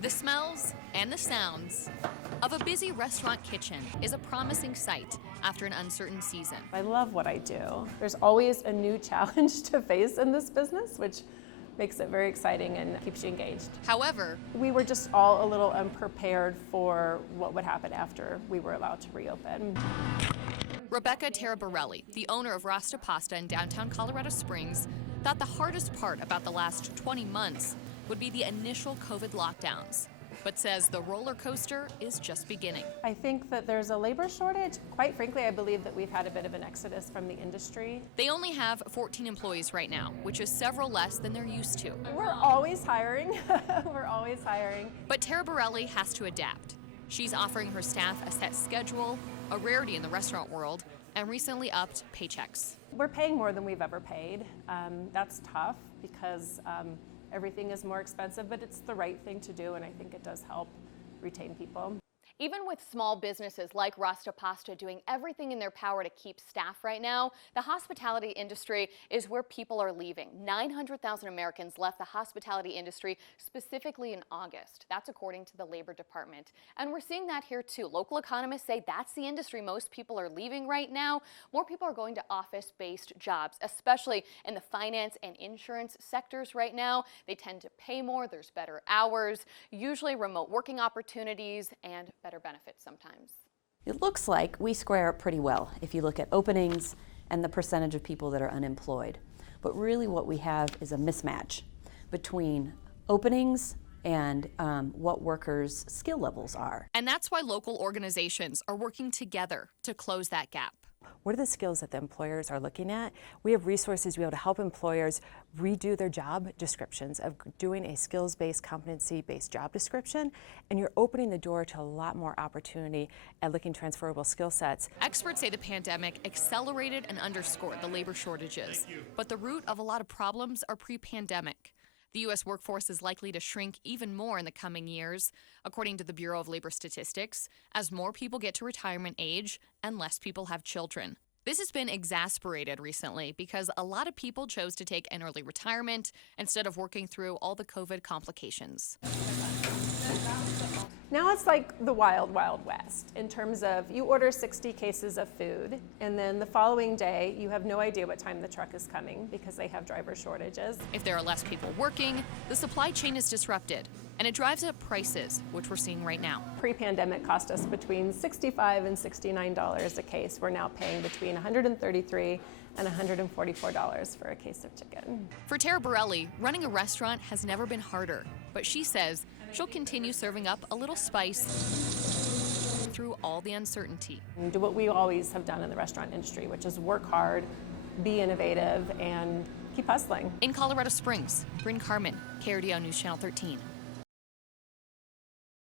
The smells and the sounds of a busy restaurant kitchen is a promising sight after an uncertain season. I love what I do. There's always a new challenge to face in this business, which makes it very exciting and keeps you engaged. However, we were just all a little unprepared for what would happen after we were allowed to reopen. Rebecca Taraborelli, the owner of Rasta Pasta in downtown Colorado Springs, thought the hardest part about the last 20 months would be the initial COVID lockdowns, but says the roller coaster is just beginning. I think that there's a labor shortage. Quite frankly, I believe that we've had a bit of an exodus from the industry. They only have 14 employees right now, which is several less than they're used to. We're always hiring. We're always hiring. But Taraborelli has to adapt. She's offering her staff a set schedule, a rarity in the restaurant world, and recently upped paychecks. We're paying more than we've ever paid. That's tough because everything is more expensive, but it's the right thing to do, and I think it does help retain people. Even with small businesses like Rasta Pasta doing everything in their power to keep staff right now, the hospitality industry is where people are leaving. 900,000 Americans left the hospitality industry specifically in August. That's according to the Labor Department. And we're seeing that here too. Local economists say that's the industry most people are leaving right now. More people are going to office-based jobs, especially in the finance and insurance sectors right now. They tend to pay more, there's better hours, usually remote working opportunities, and better benefits sometimes. It looks like we square up pretty well if you look at openings and the percentage of people that are unemployed. But really what we have is a mismatch between openings and what workers' skill levels are. And that's why local organizations are working together to close that gap. What are the skills that the employers are looking at? We have resources to be able to help employers redo their job descriptions of doing a skills-based, competency-based job description, and you're opening the door to a lot more opportunity at looking transferable skill sets. Experts say the pandemic accelerated and underscored the labor shortages, but the root of a lot of problems are pre-pandemic. The U.S. workforce is likely to shrink even more in the coming years, according to the Bureau of Labor Statistics, as more people get to retirement age and less people have children. This has been exacerbated recently because a lot of people chose to take an early retirement instead of working through all the COVID complications. Now it's like the wild, wild west in terms of you order 60 cases of food, and then the following day you have no idea what time the truck is coming because they have driver shortages. If there are less people working, the supply chain is disrupted, and it drives up prices, which we're seeing right now. Pre-pandemic cost us between $65 and $69 a case. We're now paying between $133 and $144 for a case of chicken. For Taraborelli, running a restaurant has never been harder, but she says she'll continue serving up a little spice through all the uncertainty. And do what we always have done in the restaurant industry, which is work hard, be innovative, and keep hustling. In Colorado Springs, Bryn Carmen, KRDO News Channel 13.